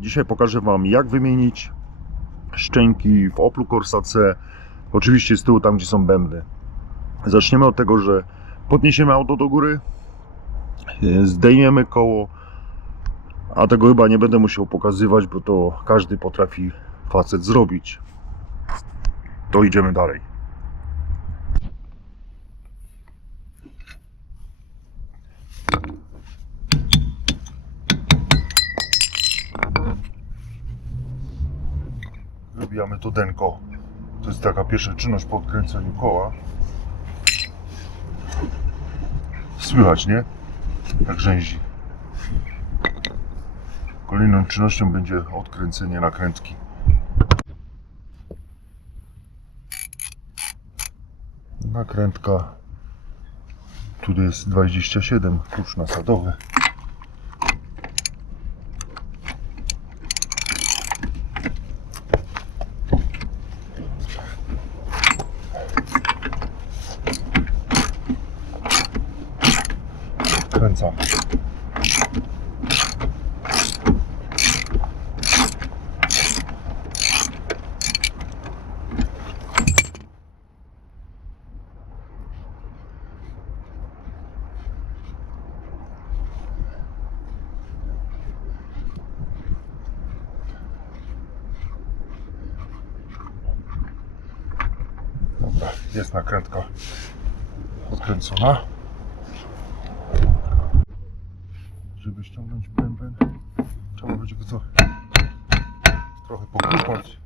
Dzisiaj pokażę Wam, jak wymienić szczęki w Oplu Corsa C. Oczywiście z tyłu, tam gdzie są bębny. Zaczniemy od tego, że podniesiemy auto do góry, zdejmiemy koło, a tego chyba nie będę musiał pokazywać, bo to każdy potrafi facet zrobić. To idziemy dalej. Wybijamy to denko. To jest taka pierwsza czynność po odkręceniu koła. Słychać, nie? Jak rzęzi. Kolejną czynnością będzie odkręcenie nakrętki. Nakrętka. Tu jest 27, klucz nasadowy. Kręcamy. Dobra, jest nakrętka odkręcona. Żeby ściągnąć bęben, trzeba będzie go trochę poklepać.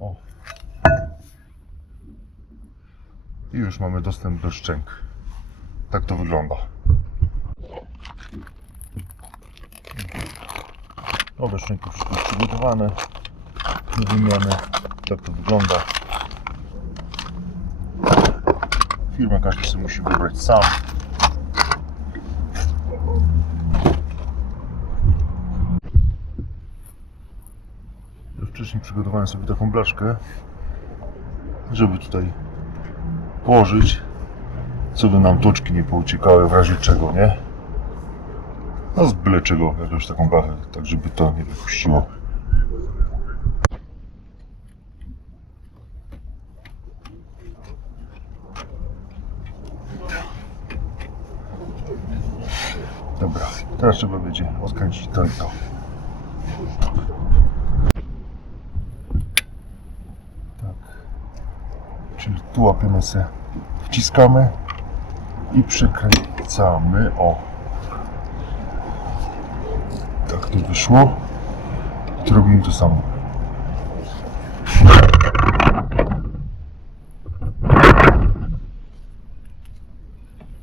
O. I już mamy dostęp do szczęk. Tak to wygląda. Nowe szczęki wszystko jest przygotowane do wymiany. Tak to wygląda. Firma każdy sobie musi wybrać sam. Wcześniej przygotowałem sobie taką blaszkę, żeby tutaj położyć, co by nam toczki nie pouciekały, w razie czego, nie? No z byle czego, jakąś taką blachę, tak żeby to nie wypuściło. Dobra, teraz trzeba będzie odkręcić to i to. Czyli tu łapiemy se, wciskamy i przekręcamy. O! Tak to wyszło. I tu robimy to samo.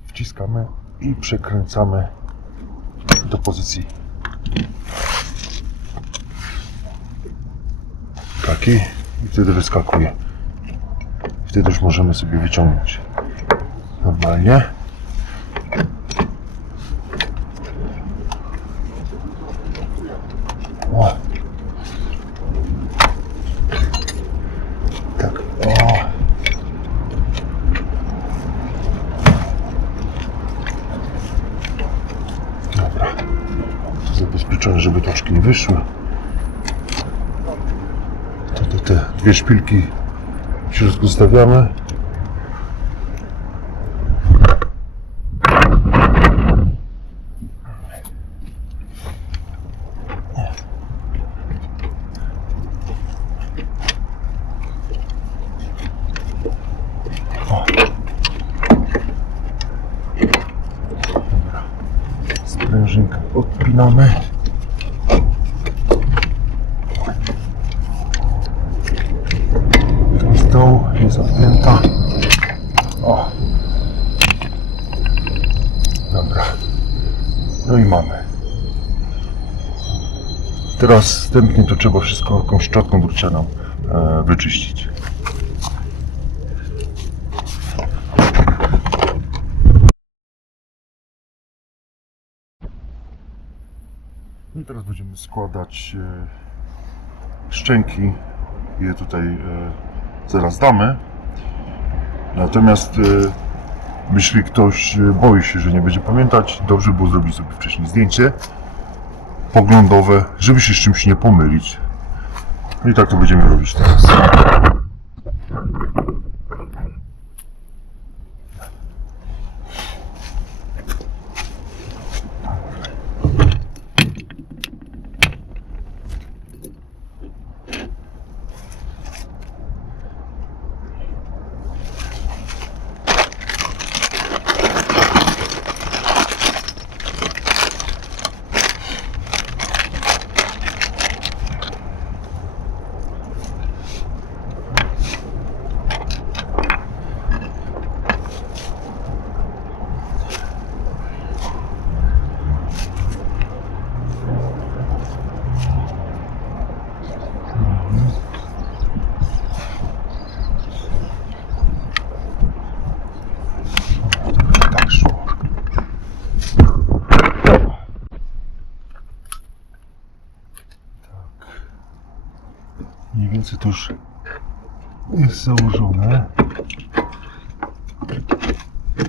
Wciskamy i przekręcamy do pozycji takiej i wtedy wyskakuje. Wtedy już możemy sobie wyciągnąć normalnie. O. Tak. O. Dobra. To zabezpieczone, żeby toczki nie wyszły. Te dwie szpilki w środku zostawiamy. O. Dobra. Sprężynkę odpinamy. Z dołu jest odpięta. O. Dobra. No i mamy. Teraz wstępnie to trzeba wszystko jakąś szczotką drucianą wyczyścić. I teraz będziemy składać szczęki. Je tutaj zaraz damy. Natomiast jeśli ktoś boi się, że nie będzie pamiętać, dobrze było zrobić sobie wcześniej zdjęcie poglądowe, żeby się z czymś nie pomylić. I tak to będziemy robić teraz. Mniej więcej to już jest założone.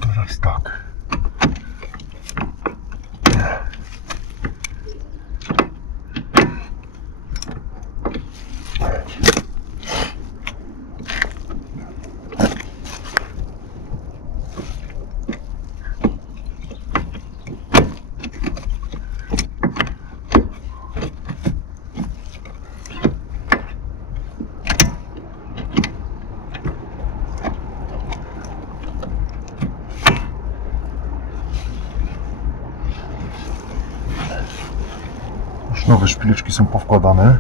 Teraz tak. Już nowe szpileczki są powkładane.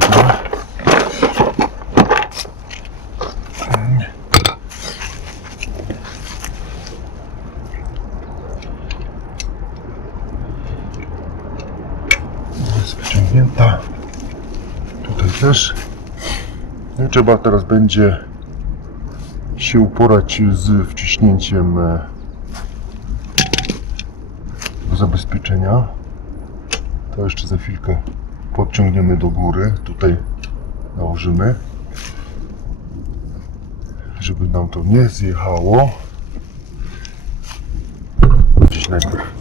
Dobra. Jest wyciągnięta. Tutaj też. No i trzeba teraz będzie się uporać z wciśnięciem zabezpieczenia. To jeszcze za chwilkę podciągniemy do góry. Tutaj nałożymy, żeby nam to nie zjechało. Gdzieś najpierw,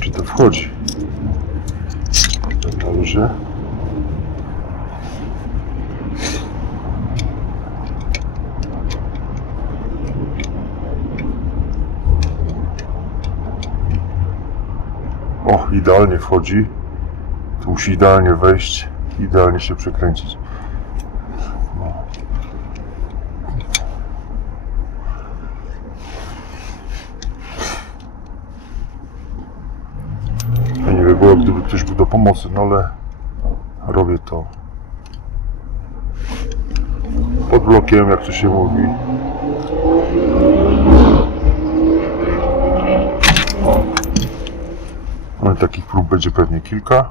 czy to wchodzi na talerze. O, idealnie wchodzi. Tu musi idealnie wejść, idealnie się przekręcić. No. Fajnie by było, gdyby ktoś był do pomocy, no ale robię to pod blokiem, jak to się mówi. No i takich prób będzie pewnie kilka.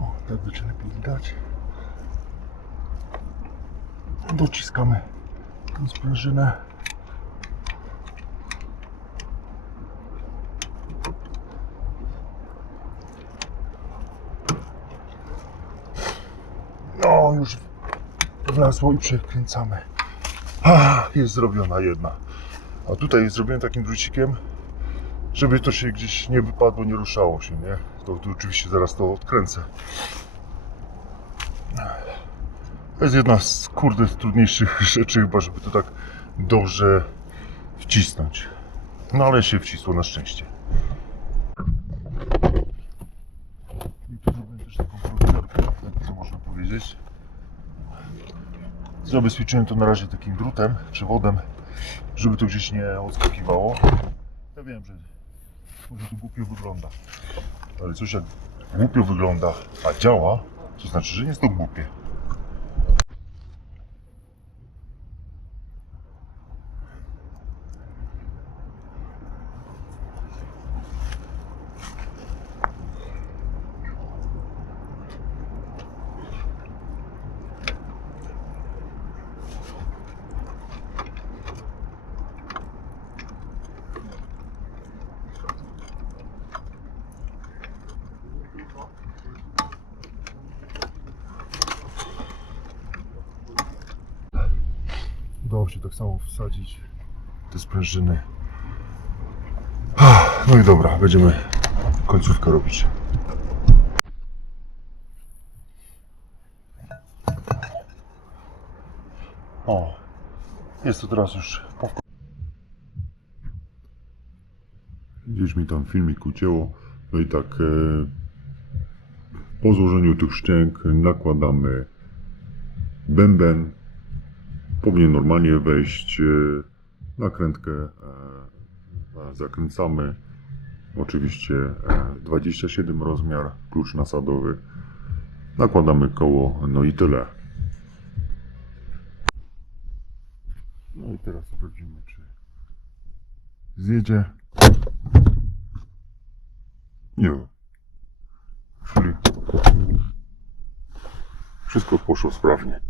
O, tak będzie lepiej widać. Dociskamy tę sprężynę. No, już wlazło i przekręcamy. Jest zrobiona jedna. A tutaj zrobiłem takim drucikiem, żeby to się gdzieś nie wypadło, nie ruszało się, nie? To oczywiście zaraz to odkręcę. To jest jedna z trudniejszych rzeczy chyba, żeby to tak dobrze wcisnąć. No ale się wcisło na szczęście. I tu zrobiłem też taką prowiderkę, tak to można powiedzieć. Zabezpieczyłem to na razie takim drutem, przewodem, żeby to gdzieś nie odskakiwało. Ja wiem, że może to głupio wygląda, ale coś jak głupio wygląda, a działa, to znaczy, że nie jest to głupie. Udało się tak samo wsadzić te sprężyny. No i dobra, będziemy końcówkę robić. O, jest to teraz już gdzieś mi tam filmik ucięło. No i tak po złożeniu tych szczęk nakładamy bęben. Powinien normalnie wejść nakrętkę. Zakręcamy. Oczywiście 27 rozmiar, klucz nasadowy. Nakładamy koło, no i tyle. No i teraz sprawdzimy, czy zjedzie. Nie. Czyli wszystko poszło sprawnie.